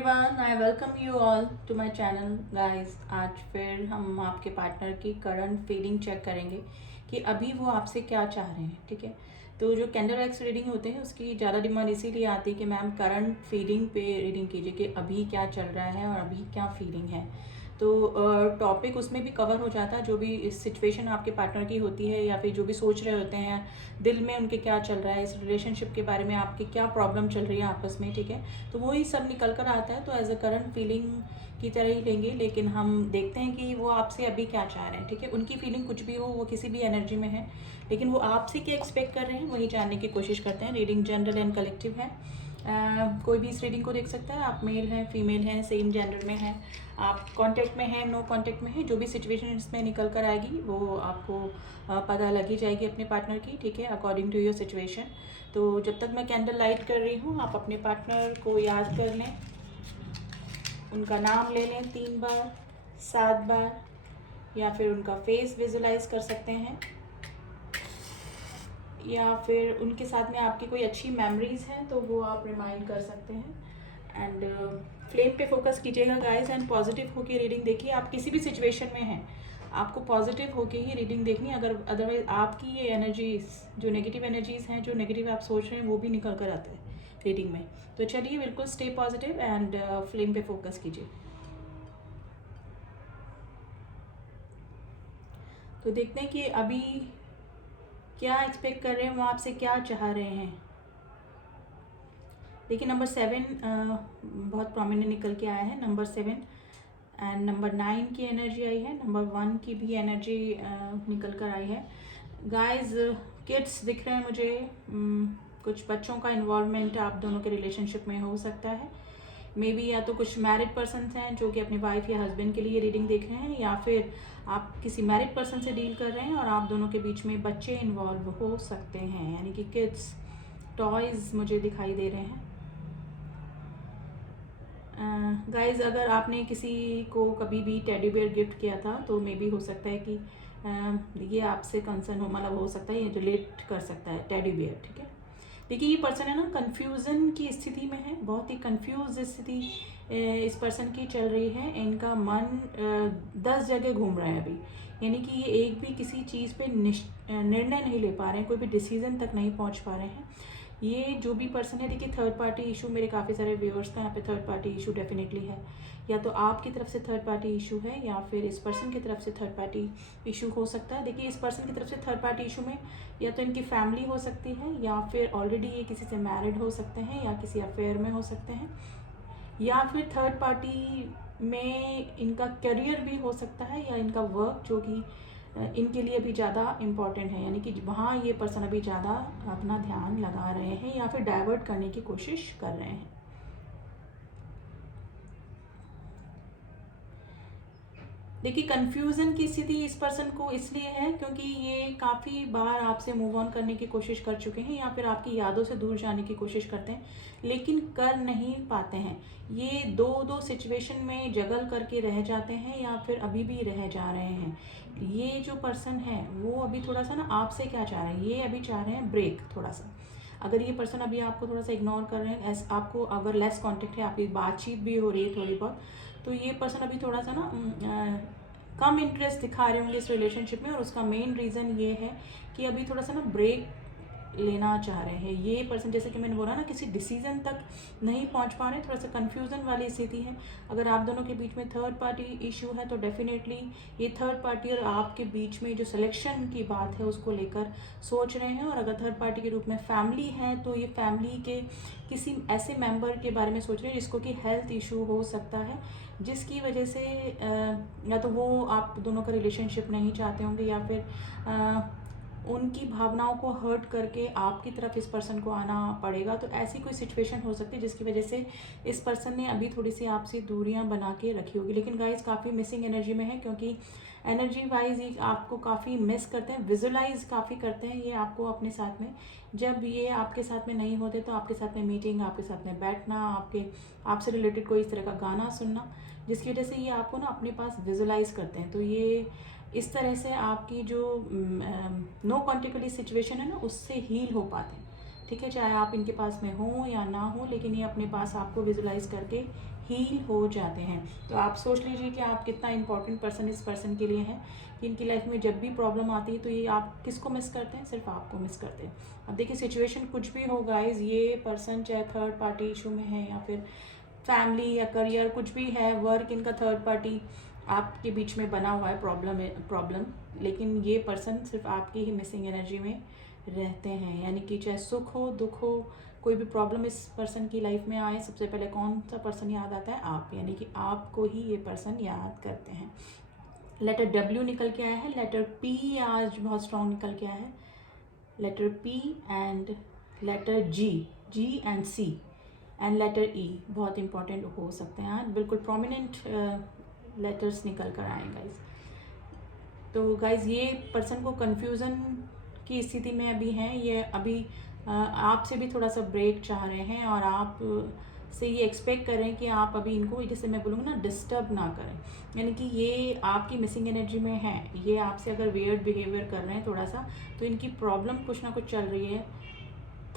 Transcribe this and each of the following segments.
Everyone, I welcome you all to my channel guys. आज फिर हम आपके पार्टनर की करंट फीलिंग चेक करेंगे कि अभी वो आपसे क्या चाह रहे हैं। ठीक है, तो जो कैंडल एक्स रीडिंग होते हैं उसकी ज़्यादा डिमांड इसीलिए आती है कि मैम करंट फीलिंग पे रीडिंग कीजिए कि अभी क्या चल रहा है और अभी क्या फीलिंग है। तो टॉपिक उसमें भी कवर हो जाता है, जो भी सिचुएशन आपके पार्टनर की होती है या फिर जो भी सोच रहे होते हैं दिल में उनके क्या चल रहा है, इस रिलेशनशिप के बारे में आपकी क्या प्रॉब्लम चल रही है आपस में। ठीक है, तो वही सब निकल कर आता है, तो एज अ करंट फीलिंग की तरह ही लेंगे। लेकिन हम देखते हैं कि वो आपसे अभी क्या चाह रहे हैं। ठीक है, उनकी फीलिंग कुछ भी हो, वो किसी भी एनर्जी में है, लेकिन वो आपसे क्या एक्सपेक्ट कर रहे हैं वही जानने की कोशिश करते हैं। रीडिंग जनरल एंड कलेक्टिव है। कोई भी इस रीडिंग को देख सकता है। आप मेल हैं, फीमेल हैं, सेम जेंडर में हैं, आप कांटेक्ट में हैं, नो कांटेक्ट में हैं, जो भी सिचुएशन इसमें निकल कर आएगी वो आपको पता लग ही जाएगी अपने पार्टनर की। ठीक है, अकॉर्डिंग टू योर सिचुएशन। तो जब तक मैं कैंडल लाइट कर रही हूँ, आप अपने पार्टनर को याद कर लें, उनका नाम ले लें 3 बार, 7 बार, या फिर उनका फेस विजुलाइज कर सकते हैं, या फिर उनके साथ में आपकी कोई अच्छी मेमोरीज हैं तो वो आप रिमाइंड कर सकते हैं। एंड फ्लेम पे फोकस कीजिएगा गाइस, एंड पॉजिटिव होकर रीडिंग देखिए। आप किसी भी सिचुएशन में हैं, आपको पॉजिटिव होके ही रीडिंग देखनी है। अगर अदरवाइज आपकी ये एनर्जीज, जो नेगेटिव एनर्जीज हैं, जो नेगेटिव आप सोच रहे हैं, वो भी निकल कर आते हैं रीडिंग में। तो चलिए, बिल्कुल स्टे पॉजिटिव एंड फ्लेम पे फोकस कीजिए। तो देखते हैं कि अभी क्या एक्सपेक्ट कर रहे हैं, वो आपसे क्या चाह रहे हैं। देखिए, नंबर 7 बहुत प्रोमिनेंट निकल के आया है, नंबर 7। एंड नंबर 9 की एनर्जी आई है, नंबर 1 की भी एनर्जी निकल कर आई है। गाइस, किड्स दिख रहे हैं मुझे। कुछ बच्चों का इन्वॉल्वमेंट आप दोनों के रिलेशनशिप में हो सकता है। मे बी या तो कुछ मैरिड पर्सन हैं जो कि अपनी वाइफ या हस्बैंड के लिए रीडिंग देख रहे हैं, या फिर आप किसी मैरिड पर्सन से डील कर रहे हैं और आप दोनों के बीच में बच्चे इन्वॉल्व हो सकते हैं, यानी कि किड्स टॉयज मुझे दिखाई दे रहे हैं। गाइज, अगर आपने किसी को कभी भी टेडी बेयर गिफ्ट किया था तो मे बी हो सकता है कि ये आपसे कंसर्न हो, मतलब हो सकता है ये रिलेट कर सकता है टेडी बेयर। ठीक है, देखिए ये पर्सन है ना, कंफ्यूजन की स्थिति में है, बहुत ही कंफ्यूज स्थिति इस पर्सन की चल रही है। इनका मन 10 जगह घूम रहा है अभी, यानी कि ये एक भी किसी चीज़ पे निर्णय नहीं ले पा रहे हैं, कोई भी डिसीजन तक नहीं पहुंच पा रहे हैं। ये जो भी पर्सन है, देखिए थर्ड पार्टी इशू, मेरे काफ़ी सारे व्यूअर्स का यहाँ पे थर्ड पार्टी इशू डेफिनेटली है। या तो आपकी तरफ से थर्ड पार्टी इशू है, या फिर इस पर्सन की तरफ से थर्ड पार्टी इशू हो सकता है। देखिए, इस पर्सन की तरफ से थर्ड पार्टी इशू में या तो इनकी फैमिली हो सकती है, या फिर ऑलरेडी ये किसी से मैरिड हो सकते हैं, या किसी अफेयर में हो सकते हैं, या फिर थर्ड पार्टी में इनका करियर भी हो सकता है, या इनका वर्क जो कि इनके लिए भी ज़्यादा इम्पॉर्टेंट है, यानी कि वहाँ ये पर्सन अभी ज़्यादा अपना ध्यान लगा रहे हैं या फिर डाइवर्ट करने की कोशिश कर रहे हैं। देखिए, कंफ्यूजन की स्थिति इस पर्सन को इसलिए है क्योंकि ये काफ़ी बार आपसे मूव ऑन करने की कोशिश कर चुके हैं, या फिर आपकी यादों से दूर जाने की कोशिश करते हैं, लेकिन कर नहीं पाते हैं। ये दो दो सिचुएशन में जगल करके रह जाते हैं, या फिर अभी भी रह जा रहे हैं। ये जो पर्सन है वो अभी थोड़ा सा ना आपसे क्या चाह रहे हैं, ये अभी चाह रहे हैं ब्रेक थोड़ा सा। अगर ये पर्सन अभी आपको थोड़ा सा इग्नोर कर रहे हैं, आपको अगर लेस कांटेक्ट है, आपकी बातचीत भी हो रही है थोड़ी बहुत, तो ये पर्सन अभी थोड़ा सा ना कम इंटरेस्ट दिखा रहे होंगे इस रिलेशनशिप में। और उसका मेन रीज़न ये है कि अभी थोड़ा सा ना ब्रेक लेना चाह रहे हैं ये पर्सन। जैसे कि मैंने बोला ना, किसी डिसीजन तक नहीं पहुंच पा रहे, थोड़ा सा कंफ्यूजन वाली स्थिति है। अगर आप दोनों के बीच में थर्ड पार्टी इशू है तो डेफिनेटली ये थर्ड पार्टी और आपके बीच में जो सिलेक्शन की बात है उसको लेकर सोच रहे हैं। और अगर थर्ड पार्टी के रूप में फैमिली है तो ये फैमिली के किसी ऐसे मेंबर के बारे में सोच रहे हैं जिसको कि हेल्थ इशू हो सकता है, जिसकी वजह से या तो वो आप दोनों का रिलेशनशिप नहीं चाहते होंगे, या फिर उनकी भावनाओं को हर्ट करके आपकी तरफ इस पर्सन को आना पड़ेगा। तो ऐसी कोई सिचुएशन हो सकती है जिसकी वजह से इस पर्सन ने अभी थोड़ी सी आपसे दूरियां बना के रखी होगी। लेकिन गाइस, काफ़ी मिसिंग एनर्जी में है, क्योंकि एनर्जी वाइज ये आपको काफ़ी मिस करते हैं, विजुलाइज काफ़ी करते हैं ये आपको अपने साथ में। जब ये आपके साथ में नहीं होते तो आपके साथ में मीटिंग, आपके साथ में बैठना, आपसे रिलेटेड कोई इस तरह का गाना सुनना, जिसकी वजह से ये आपको ना अपने पास विजुलाइज करते हैं। तो ये इस तरह से आपकी जो नो कॉन्टेक्ट वाली सिचुएशन है ना, उससे हील हो पाते हैं। ठीक है, चाहे आप इनके पास में हो या ना हो, लेकिन ये अपने पास आपको विजुलाइज करके हील हो जाते हैं। तो आप सोच लीजिए कि आप कितना इंपॉर्टेंट पर्सन इस पर्सन के लिए हैं कि इनकी लाइफ में जब भी प्रॉब्लम आती है तो ये आप किसको मिस करते हैं, सिर्फ आपको मिस करते हैं। अब देखिए सिचुएशन कुछ भी हो गाइज, ये पर्सन चाहे थर्ड पार्टी इशू में है या फिर फैमिली या करियर कुछ भी है, वर्क, इनका थर्ड पार्टी आपके बीच में बना हुआ है प्रॉब्लम, लेकिन ये पर्सन सिर्फ आपकी ही मिसिंग एनर्जी में रहते हैं। यानी कि चाहे सुख हो दुख हो, कोई भी प्रॉब्लम इस पर्सन की लाइफ में आए, सबसे पहले कौन सा पर्सन याद आता है, आप। यानी कि आपको ही ये पर्सन याद करते हैं। लेटर डब्ल्यू निकल के आया है, लेटर पी आज बहुत स्ट्रॉन्ग निकल के आया है, letter P and letter G and C and letter E बहुत इंपॉर्टेंट हो सकते हैं आज, बिल्कुल प्रोमिनेंट लेटर्स निकल कर आए गाइज। तो गाइज ये पर्सन को कन्फ्यूज़न की स्थिति में अभी हैं, ये अभी आपसे भी थोड़ा सा ब्रेक चाह रहे हैं और आप से ये एक्सपेक्ट कर रहे हैं कि आप अभी इनको, जैसे मैं बोलूँगा ना, डिस्टर्ब ना करें। यानी कि ये आपकी मिसिंग एनर्जी में है, ये आपसे अगर वियर्ड बिहेवियर कर रहे हैं थोड़ा सा, तो इनकी प्रॉब्लम कुछ ना कुछ चल रही है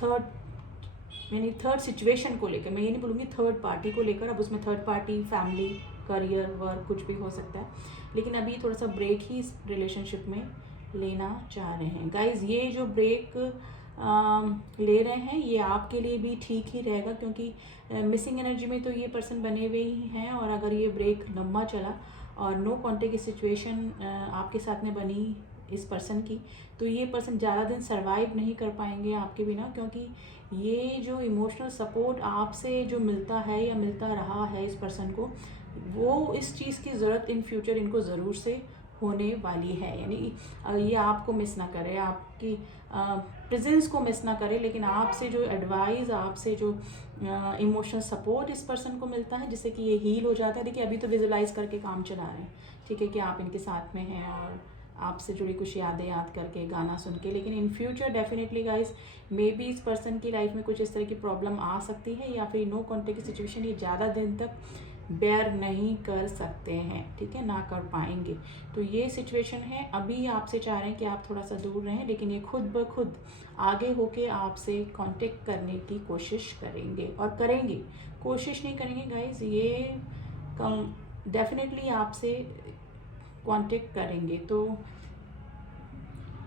थर्ड सिचुएशन को लेकर। मैं ये नहीं बोलूँगी थर्ड पार्टी को लेकर, अब उसमें third party family career work कुछ भी हो सकता है, लेकिन अभी थोड़ा सा ब्रेक ही इस रिलेशनशिप में लेना चाह रहे हैं गाइज। ये जो ब्रेक ले रहे हैं ये आपके लिए भी ठीक ही रहेगा, क्योंकि मिसिंग एनर्जी में तो ये पर्सन बने हुए ही हैं, और अगर ये ब्रेक लंबा चला और नो कॉन्टेक्ट की सिचुएशन आपके साथ में बनी इस पर्सन की, तो ये पर्सन ज़्यादा दिन सर्वाइव नहीं कर पाएंगे आपके बिना, क्योंकि ये जो इमोशनल सपोर्ट आपसे जो मिलता है या मिलता रहा है इस पर्सन को, वो इस चीज़ की ज़रूरत इन फ्यूचर इनको ज़रूर से होने वाली है। यानी ये आपको मिस ना करे, आपकी प्रेजेंस को मिस ना करे, लेकिन आपसे जो एडवाइस, आपसे जो इमोशनल सपोर्ट इस पर्सन को मिलता है जिससे कि ये हील हो जाता है। देखिए अभी तो विजुलाइज करके काम चला रहे हैं, ठीक है, कि आप इनके साथ में हैं और आपसे जुड़ी कुछ यादें याद करके, गाना सुन के, लेकिन in future definitely guys may be इस पर्सन की लाइफ में कुछ इस तरह की प्रॉब्लम आ सकती है, या फिर नो कॉन्टेक्ट की सिचुएशन ये ज़्यादा दिन तक बेयर नहीं कर सकते हैं, ठीक है, ना कर पाएंगे। तो ये सिचुएशन है, अभी आपसे चाह रहे हैं कि आप थोड़ा सा दूर रहें, लेकिन ये खुद ब खुद आगे होके आपसे कांटेक्ट करने की कोशिश करेंगे, और करेंगे, कोशिश नहीं करेंगे गाइज, ये डेफिनेटली आपसे कांटेक्ट करेंगे। तो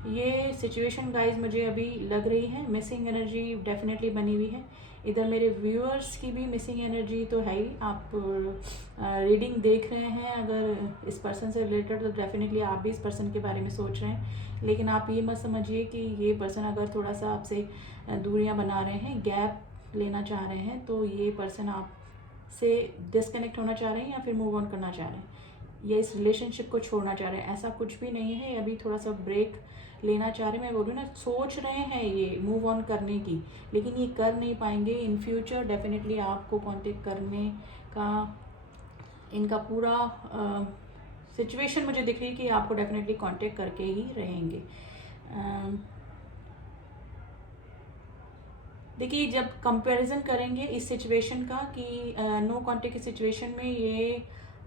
ये सिचुएशन गाइज मुझे अभी लग रही है, मिसिंग एनर्जी डेफिनेटली बनी हुई है। इधर मेरे व्यूअर्स की भी मिसिंग एनर्जी तो है ही, आप रीडिंग देख रहे हैं अगर इस पर्सन से रिलेटेड, तो डेफिनेटली आप भी इस पर्सन के बारे में सोच रहे हैं, लेकिन आप ये मत समझिए कि ये पर्सन अगर थोड़ा सा आपसे दूरियां बना रहे हैं, गैप लेना चाह रहे हैं, तो ये पर्सन आपसे डिस्कनेक्ट होना चाह रहे हैं या फिर मूव ऑन करना चाह रहे हैं, या इस रिलेशनशिप को छोड़ना चाह रहे हैं, ऐसा कुछ भी नहीं है। अभी थोड़ा सा ब्रेक लेना चाह रहे हैं, मैं बोल रही हूँ ना, सोच रहे हैं ये मूव ऑन करने की, लेकिन ये कर नहीं पाएंगे। इन फ्यूचर डेफिनेटली आपको कांटेक्ट करने का इनका पूरा सिचुएशन मुझे दिख रही है कि आपको डेफिनेटली कांटेक्ट करके ही रहेंगे। देखिए जब कंपैरिजन करेंगे इस सिचुएशन का कि नो कांटेक्ट की सिचुएशन में ये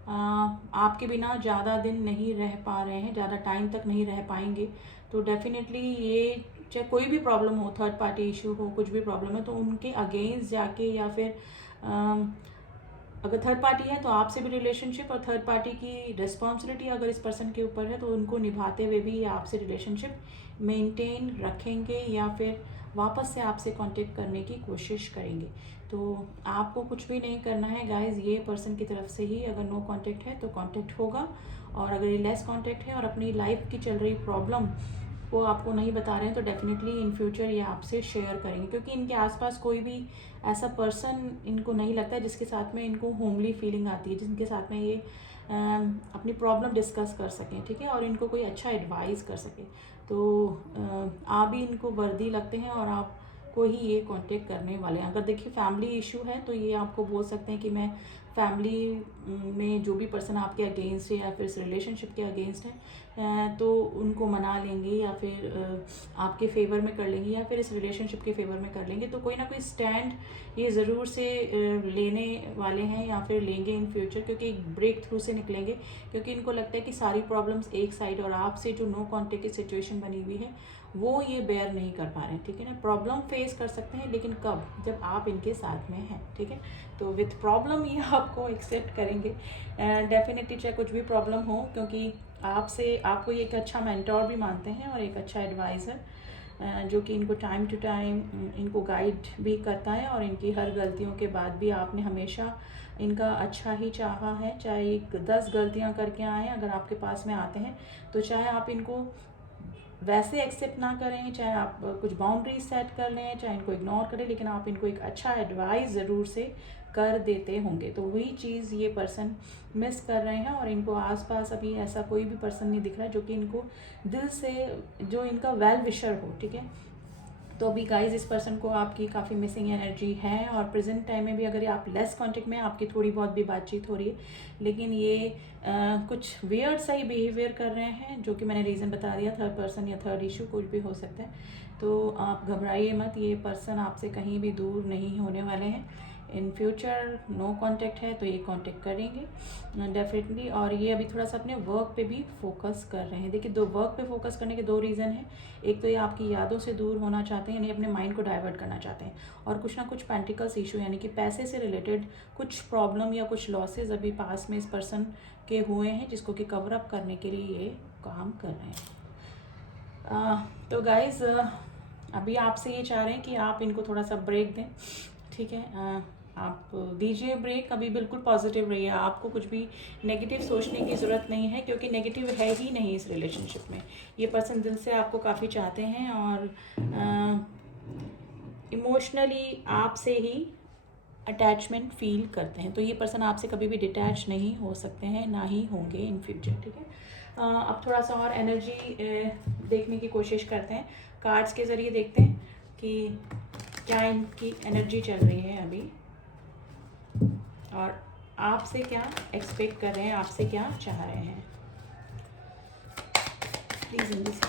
आपके बिना ज़्यादा दिन नहीं रह पा रहे हैं, ज़्यादा टाइम तक नहीं रह पाएंगे, तो डेफिनेटली ये चाहे कोई भी प्रॉब्लम हो, थर्ड पार्टी इशू हो, कुछ भी प्रॉब्लम है, तो उनके अगेंस्ट जाके, या फिर अगर थर्ड पार्टी है तो आपसे भी रिलेशनशिप, और थर्ड पार्टी की रिस्पॉन्सिबिलिटी अगर इस पर्सन के ऊपर है तो उनको निभाते हुए भी आपसे रिलेशनशिप मेंटेन रखेंगे, या फिर वापस से आपसे कांटेक्ट करने की कोशिश करेंगे। तो आपको कुछ भी नहीं करना है गाइज, ये पर्सन की तरफ से ही अगर नो कांटेक्ट है तो कांटेक्ट होगा, और अगर ये लेस कांटेक्ट है और अपनी लाइफ की चल रही प्रॉब्लम वो आपको नहीं बता रहे हैं, तो डेफिनेटली इन फ्यूचर ये आपसे शेयर करेंगे, क्योंकि इनके आसपास कोई भी ऐसा पर्सन इनको नहीं लगता है जिसके साथ में इनको होमली फीलिंग आती है, जिनके साथ में ये अपनी प्रॉब्लम डिस्कस कर सकें, ठीक है, और इनको कोई अच्छा एडवाइस कर सके। तो आप भी इनको वर्दी लगते हैं और आपको ही ये कांटेक्ट करने वाले हैं। अगर देखिए फैमिली इशू है तो ये आपको बोल सकते हैं कि मैं फैमिली में जो भी पर्सन आपके अगेंस्ट है या फिर इस रिलेशनशिप के अगेंस्ट है, तो उनको मना लेंगे, या फिर आपके फेवर में कर लेंगे, या फिर इस रिलेशनशिप के फेवर में कर लेंगे। तो कोई ना कोई स्टैंड ये ज़रूर से लेने वाले हैं या फिर लेंगे इन फ्यूचर, क्योंकि एक ब्रेक थ्रू से निकलेंगे, क्योंकि इनको लगता है कि सारी प्रॉब्लम्स एक साइड, और आपसे जो नो कॉन्टेक्ट की सिचुएशन बनी हुई है वो ये बेयर नहीं कर पा रहे हैं, ठीक है ना। प्रॉब्लम फेस कर सकते हैं, लेकिन कब, जब आप इनके साथ में हैं, ठीक है। तो विथ प्रॉब्लम ये आपको एक्सेप्ट करेंगे डेफिनेटली, चाहे कुछ भी प्रॉब्लम हो, क्योंकि आपको ये एक अच्छा मेंटोर भी मानते हैं और एक अच्छा एडवाइज़र, जो कि इनको टाइम टू टाइम इनको गाइड भी करता है, और इनकी हर गलतियों के बाद भी आपने हमेशा इनका अच्छा ही चाहा है। चाहे 10 गलतियां करके आए, अगर आपके पास में आते हैं तो चाहे आप इनको वैसे एक्सेप्ट ना करें, चाहे आप कुछ बाउंड्रीज सेट कर लें, चाहे इनको इग्नोर करें, लेकिन आप इनको एक अच्छा एडवाइस ज़रूर से कर देते होंगे। तो वही चीज़ ये पर्सन मिस कर रहे हैं, और इनको आसपास अभी ऐसा कोई भी पर्सन नहीं दिख रहा है जो कि इनको दिल से, जो इनका वेल विशर हो, ठीक है। तो अभी गाइज इस पर्सन को आपकी काफ़ी मिसिंग एनर्जी है, और प्रेजेंट टाइम में भी अगर आप लेस कांटेक्ट में, आपकी थोड़ी बहुत भी बातचीत हो रही है, लेकिन ये कुछ वियर्ड सा ही बिहेवियर कर रहे हैं, जो कि मैंने रीज़न बता दिया, थर्ड पर्सन या थर्ड इशू कुछ भी हो सकता है। तो आप घबराइए मत, ये पर्सन आपसे कहीं भी दूर नहीं होने वाले हैं। इन फ्यूचर नो कांटेक्ट है तो ये कांटेक्ट करेंगे डेफिनेटली, और ये अभी थोड़ा सा अपने वर्क पे भी फोकस कर रहे हैं। देखिए, वर्क पे फोकस करने के 2 रीज़न हैं। एक तो ये आपकी यादों से दूर होना चाहते हैं, यानी अपने माइंड को डाइवर्ट करना चाहते हैं, और कुछ ना कुछ पेंटिकल्स इशू, यानी कि पैसे से रिलेटेड कुछ प्रॉब्लम या कुछ लॉसेज अभी पास में इस पर्सन के हुए हैं, जिसको कि कवर अप करने के लिए ये काम कर रहे हैं। तो गाइज अभी आपसे ये चाह रहे हैं कि आप इनको थोड़ा सा ब्रेक दें, ठीक है। आप दीजिए ब्रेक, अभी बिल्कुल पॉजिटिव रहिए, आपको कुछ भी नेगेटिव सोचने की ज़रूरत नहीं है, क्योंकि नेगेटिव है ही नहीं इस रिलेशनशिप में। ये पर्सन दिल से आपको काफ़ी चाहते हैं, और इमोशनली आपसे ही अटैचमेंट फील करते हैं। तो ये पर्सन आपसे कभी भी डिटैच नहीं हो सकते हैं, ना ही होंगे इन फ्यूचर, ठीक है। अब थोड़ा सा और एनर्जी देखने की कोशिश करते हैं, कार्ड्स के ज़रिए देखते हैं कि क्या इनकी एनर्जी चल रही है अभी, और आपसे क्या एक्सपेक्ट कर रहे हैं, आपसे क्या चाह रहे हैं। Please in this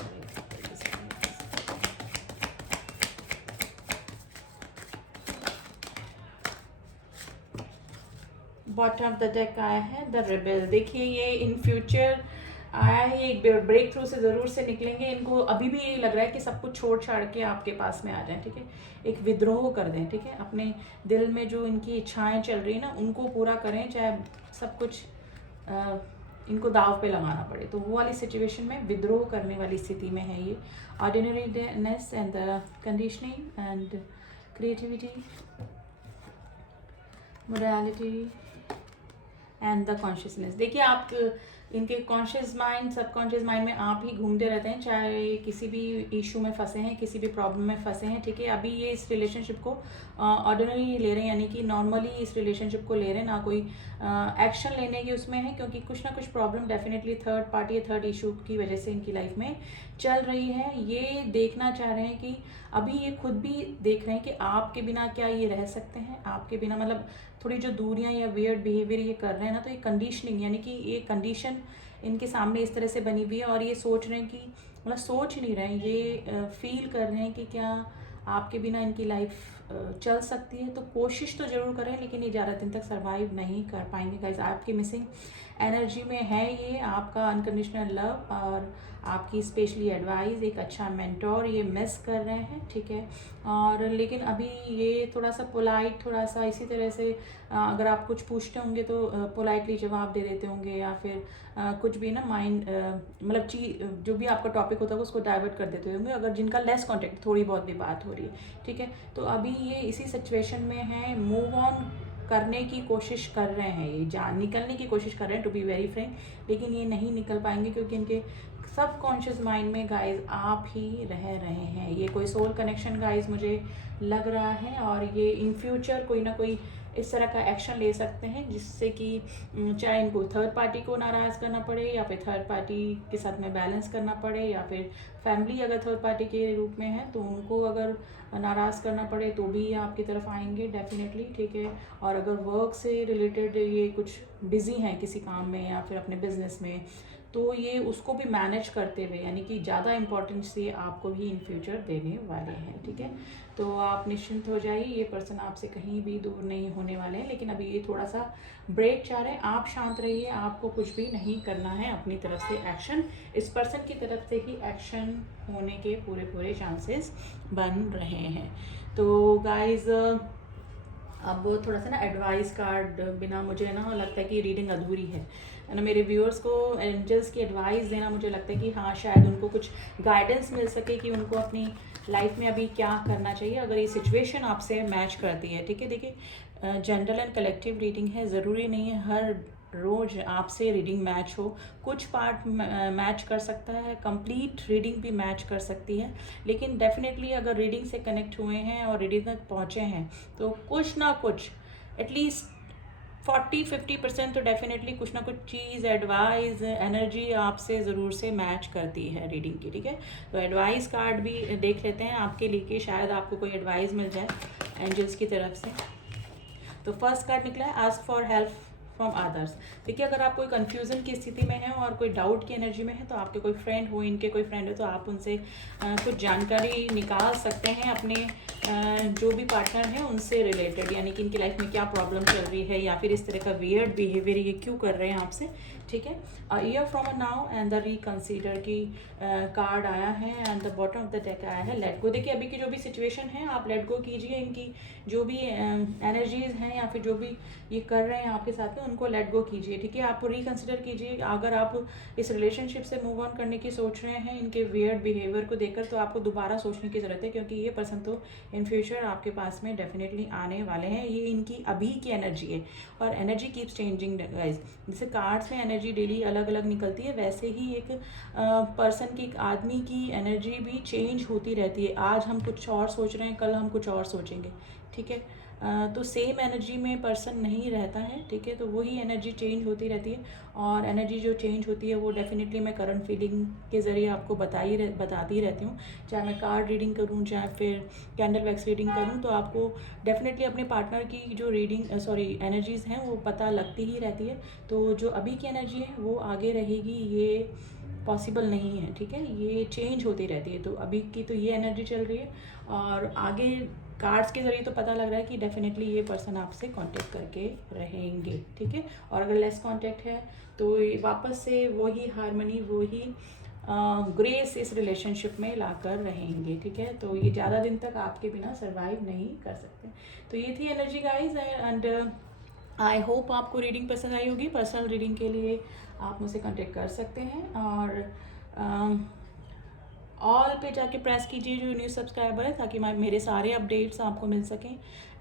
bottom of the deck आया है द रेबेल। देखिए, ये इन फ्यूचर आया है, एक ब्रेक थ्रू से ज़रूर से निकलेंगे। इनको अभी भी यही लग रहा है कि सब कुछ छोड़ छाड़ के आपके पास में आ जाएं, ठीक है। एक विद्रोह कर दें, ठीक है। अपने दिल में जो इनकी इच्छाएं चल रही है ना, उनको पूरा करें, चाहे सब कुछ इनको दाव पे लगाना पड़े। तो वो वाली सिचुएशन में विद्रोह करने वाली स्थिति में है ये। Ordinariness and the conditioning and creativity, morality and the consciousness. देखिए, आप इनके कॉन्शियस माइंड, सबकॉन्शियस माइंड में आप ही घूमते रहते हैं, चाहे किसी भी इशू में फंसे हैं, किसी भी प्रॉब्लम में फंसे हैं, ठीक है। अभी ये इस रिलेशनशिप को ऑर्डिनरी ले रहे हैं, यानी कि नॉर्मली इस रिलेशनशिप को ले रहे हैं, ना कोई एक्शन लेने की उसमें है, क्योंकि कुछ ना कुछ प्रॉब्लम डेफिनेटली थर्ड पार्टी या थर्ड इशू की वजह से इनकी लाइफ में चल रही है। ये देखना चाह रहे हैं कि अभी ये खुद भी देख रहे हैं कि आपके बिना क्या ये रह सकते हैं, आपके बिना, मतलब थोड़ी जो दूरियां या वियर्ड बिहेवियर ये कर रहे हैं ना, तो ये कंडीशनिंग, यानी कि ये कंडीशन इनके सामने इस तरह से बनी हुई है, और ये सोच रहे हैं कि, मतलब सोच नहीं रहे हैं, ये फील कर रहे हैं कि क्या आपके बिना इनकी लाइफ चल सकती है। तो कोशिश तो ज़रूर करें, लेकिन ये ज़्यादा दिन तक सर्वाइव नहीं कर पाएंगे गाइस। आपकी मिसिंग एनर्जी में है ये आपका अनकंडीशनल लव और आपकी स्पेशली एडवाइस, एक अच्छा मेंटोर ये मिस कर रहे हैं, ठीक है। और लेकिन अभी ये थोड़ा सा पोलाइट, थोड़ा सा इसी तरह से अगर आप कुछ पूछते होंगे तो पोलाइटली जवाब दे देते होंगे, या फिर कुछ भी ना माइंड, मतलब चीज जो भी आपका टॉपिक होता है उसको डाइवर्ट कर देते होंगे, अगर जिनका लेस कॉन्टेक्ट, थोड़ी बहुत भी बात हो रही है, ठीक है। तो अभी ये इसी सिचुएशन में है, मूव ऑन करने की कोशिश कर रहे हैं, ये जान निकलने की कोशिश कर रहे हैं, टू बी वेरी फ्रैंक, लेकिन ये नहीं निकल पाएंगे, क्योंकि इनके सबकॉन्शियस माइंड में गाइज आप ही रह रहे हैं। ये कोई सोल कनेक्शन गाइज मुझे लग रहा है, और ये इन फ्यूचर कोई ना कोई इस तरह का एक्शन ले सकते हैं, जिससे कि चाहे इनको थर्ड पार्टी को नाराज़ करना पड़े, या फिर थर्ड पार्टी के साथ में बैलेंस करना पड़े, या फिर फैमिली अगर थर्ड पार्टी के रूप में है तो उनको अगर नाराज़ करना पड़े तो भी आपकी तरफ आएंगे डेफिनेटली, ठीक है। और अगर वर्क से रिलेटेड ये कुछ बिजी हैं किसी काम में या फिर अपने बिजनेस में, तो ये उसको भी मैनेज करते हुए यानी कि ज़्यादा इम्पोर्टेंस ये आपको भी इन फ्यूचर देने वाले हैं, ठीक है। तो आप निश्चिंत हो जाइए, ये पर्सन आपसे कहीं भी दूर नहीं होने वाले हैं, लेकिन अभी ये थोड़ा सा ब्रेक चाह रहे हैं। आप शांत रहिए, आपको कुछ भी नहीं करना है, अपनी तरफ से एक्शन, इस पर्सन की तरफ से ही एक्शन होने के पूरे पूरे चांसेस बन रहे हैं। तो गाइज अब थोड़ा सा ना एडवाइस कार्ड बिना मुझे ना लगता है कि रीडिंग अधूरी है ना। मेरे व्यूअर्स को एंजल्स की एडवाइस देना मुझे लगता है कि हाँ शायद उनको कुछ गाइडेंस मिल सके कि उनको अपनी लाइफ में अभी क्या करना चाहिए अगर ये सिचुएशन आपसे मैच करती है, ठीक है। देखिए जनरल एंड कलेक्टिव रीडिंग है, ज़रूरी नहीं है हर रोज आपसे रीडिंग मैच हो। कुछ पार्ट मैच कर सकता है, कंप्लीट रीडिंग भी मैच कर सकती है, लेकिन डेफिनेटली अगर रीडिंग से कनेक्ट हुए हैं और रीडिंग तक पहुँचे हैं तो कुछ ना कुछ एटलीस्ट 40-50% तो डेफिनेटली कुछ ना कुछ चीज़, एडवाइस, एनर्जी आपसे ज़रूर से मैच करती है रीडिंग की, ठीक है। तो एडवाइस कार्ड भी देख लेते हैं आपके लिए कि शायद आपको कोई एडवाइस मिल जाए एंजल्स की तरफ से। तो फर्स्ट कार्ड निकला है ask for help from others. देखिए अगर आप कोई कन्फ्यूज़न की स्थिति में हैं और कोई डाउट की एनर्जी में है तो आपके कोई फ्रेंड हो, इनके कोई फ्रेंड हो, तो आप उनसे कुछ जानकारी निकाल सकते हैं अपने जो भी पार्टनर हैं उनसे रिलेटेड, यानी कि इनकी लाइफ में क्या प्रॉब्लम चल रही है या फिर इस तरह का वियर्ड बिहेवियर ये क्यों कर रहे हैं आपसे, ठीक है। Year from a now and the reconsider की कार्ड आया है and the bottom of the deck आया है लेट गो। देखिए अभी की जो भी सिचुएशन है आप लेट गो कीजिए, इनकी जो भी एनर्जीज हैं या फिर जो भी ये कर रहे हैं आपके साथ में उनको लेट गो कीजिए, ठीक है। आप रिकंसिडर कीजिए, अगर आप इस रिलेशनशिप से मूव ऑन करने की सोच रहे हैं इनके वियर्ड बिहेवियर को देखकर तो आपको दोबारा सोचने की ज़रूरत है, क्योंकि ये पर्सन तो इन फ्यूचर आपके पास में डेफिनेटली आने वाले हैं। ये इनकी अभी की एनर्जी है और एनर्जी कीप्स चेंजिंग गाइस। जैसे कार्ड्स में एनर्जी डेली अलग अलग निकलती है वैसे ही एक पर्सन की, एक आदमी की एनर्जी भी चेंज होती रहती है। आज हम कुछ और सोच रहे हैं, कल हम कुछ और सोचेंगे, ठीक है। तो सेम एनर्जी में पर्सन नहीं रहता है, ठीक है। तो वही एनर्जी चेंज होती रहती है और एनर्जी जो चेंज होती है वो डेफिनेटली मैं करंट फीलिंग के ज़रिए आपको बताती रहती हूँ, चाहे मैं कार्ड रीडिंग करूँ चाहे फिर कैंडल वैक्स रीडिंग करूँ। तो आपको डेफिनेटली अपने पार्टनर की जो एनर्जीज़ हैं वो पता लगती ही रहती है। तो जो अभी की एनर्जी है वो आगे रहेगी ये पॉसिबल नहीं है, ठीक है। ये चेंज होती रहती है। तो अभी की तो ये एनर्जी चल रही है और आगे कार्ड्स के ज़रिए तो पता लग रहा है कि डेफिनेटली ये पर्सन आपसे कांटेक्ट करके रहेंगे, ठीक है। और अगर लेस कांटेक्ट है तो वापस से वही हार्मनी, वही ग्रेस इस रिलेशनशिप में लाकर रहेंगे, ठीक है। तो ये ज़्यादा दिन तक आपके बिना सर्वाइव नहीं कर सकते। तो ये थी energy guys and I hope आपको रीडिंग पसंद आई होगी। पर्सनल रीडिंग के लिए आप मुझसे कांटेक्ट कर सकते हैं और ऑल पे जाके प्रेस कीजिए जो न्यू सब्सक्राइबर है, ताकि मेरे सारे अपडेट्स आपको मिल सकें।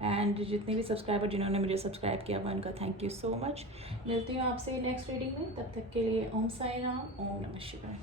एंड जितने भी सब्सक्राइबर जिन्होंने मुझे सब्सक्राइब किया हुआ उनका थैंक यू सो मच। मिलती हूँ आपसे नेक्स्ट रीडिंग में, तब तक के लिए ओम साई राम, ओम नमः शिवाय।